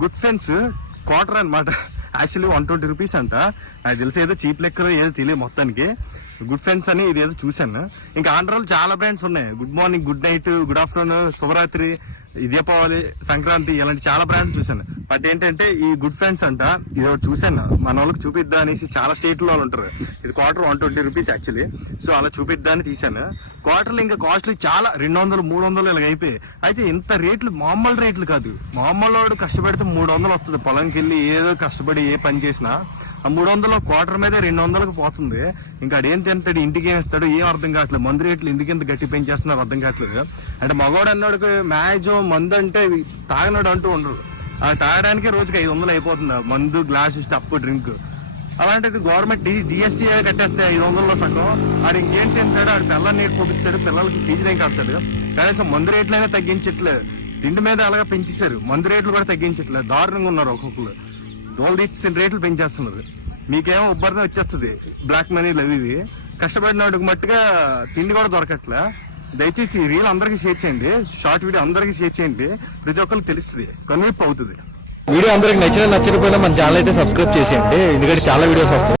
Good friends quarter అనమాట. Actually 120 rupees అంట. నాకు తెలిసి ఏదో చీప్ లెక్కర్ ఏదో తెలియదు మొత్తానికి. గుడ్ ఫ్రెండ్స్ అని ఇది ఏదో చూశాను. ఇంకా ఆంధ్రాలో చాలా బ్రాండ్స్ ఉన్నాయి. Good morning, good night, good afternoon, శుభరాత్రి, దీపావళి, సంక్రాంతి, ఇలాంటి చాలా బ్రాండ్స్ చూశాను. బట్ ఏంటంటే ఈ గుడ్ ఫ్రెండ్స్ అంట ఇది ఒకటి చూశాను. మన వాళ్ళకి చూపిద్దా అనేసి చాలా స్టేట్ లో ఉంటారు. ఇది క్వార్టర్ 120 రూపీస్ యాక్చువల్లీ. సో అలా చూపిద్దా అని తీశాను. క్వార్టర్లు ఇంకా కాస్ట్లీ చాలా 200, 300 ఇలా అయిపోయి. అయితే ఇంత రేట్లు మామూలు రేట్లు కాదు. మామూలు వాడు కష్టపడితే 300 వస్తుంది. పొలంకి వెళ్ళి ఏదో కష్టపడి ఏ పని చేసినా ఆ 300 క్వార్టర్ మీద 200కి పోతుంది. ఇంకా అదేం తింటాడు, ఇంటికి ఏం ఇస్తాడు ఏం అర్థం కావట్లేదు. మందు రేట్లు ఎందుకు ఇంత గట్టి పెంచేస్తున్నారు అర్థం కావట్లేదు. అంటే మగవాడు అన్నాడు మ్యాక్సిమం మందు అంటే తాగినాడు అంటూ ఉండరు. అది తాగడానికి రోజుకి 500 అయిపోతుంది మందు గ్లాస్ స్టప్ డ్రింక్. అలాంటిది గవర్నమెంట్ జిఎస్టీ కట్టేస్తే 500లో సగం. ఆడు ఇంకేం తింటాడు, ఆడు పిల్లల్ని నీటి పంపిస్తాడు, పిల్లలకి ఫీజులు ఏం కడతాడు. కనీసం మందు రేట్లైనా తగ్గించట్లేదు. తిండి మీద అలాగా పెంచేశారు, మందు రేట్లు కూడా తగ్గించట్లేదు. దారుణంగా ఉన్నారు ఒక్కొక్కరు. దోళ్ళు ఇచ్చిన రేట్లు పెంచేస్తున్నారు. మీకేమో ఉబ్బరణ వచ్చేస్తుంది బ్లాక్ మనీలు అవి ఇవి. కష్టపడిన వాడికి మట్టుగా తిండి కూడా దొరకట్లే. దయచేసి ఈ రీల్ అందరికీ షేర్ చేయండి, షార్ట్ వీడియో అందరికీ షేర్ చేయండి. ప్రతి ఒక్కరికి తెలుస్తుంది, కన్వీప్ అవుతుంది. వీడియో అందరికి నచ్చినా నచ్చకపోయినా మన ఛానల్ అయితే సబ్స్క్రైబ్ చేసేయండి, ఎందుకంటే చాలా వీడియోస్ వస్తాయి.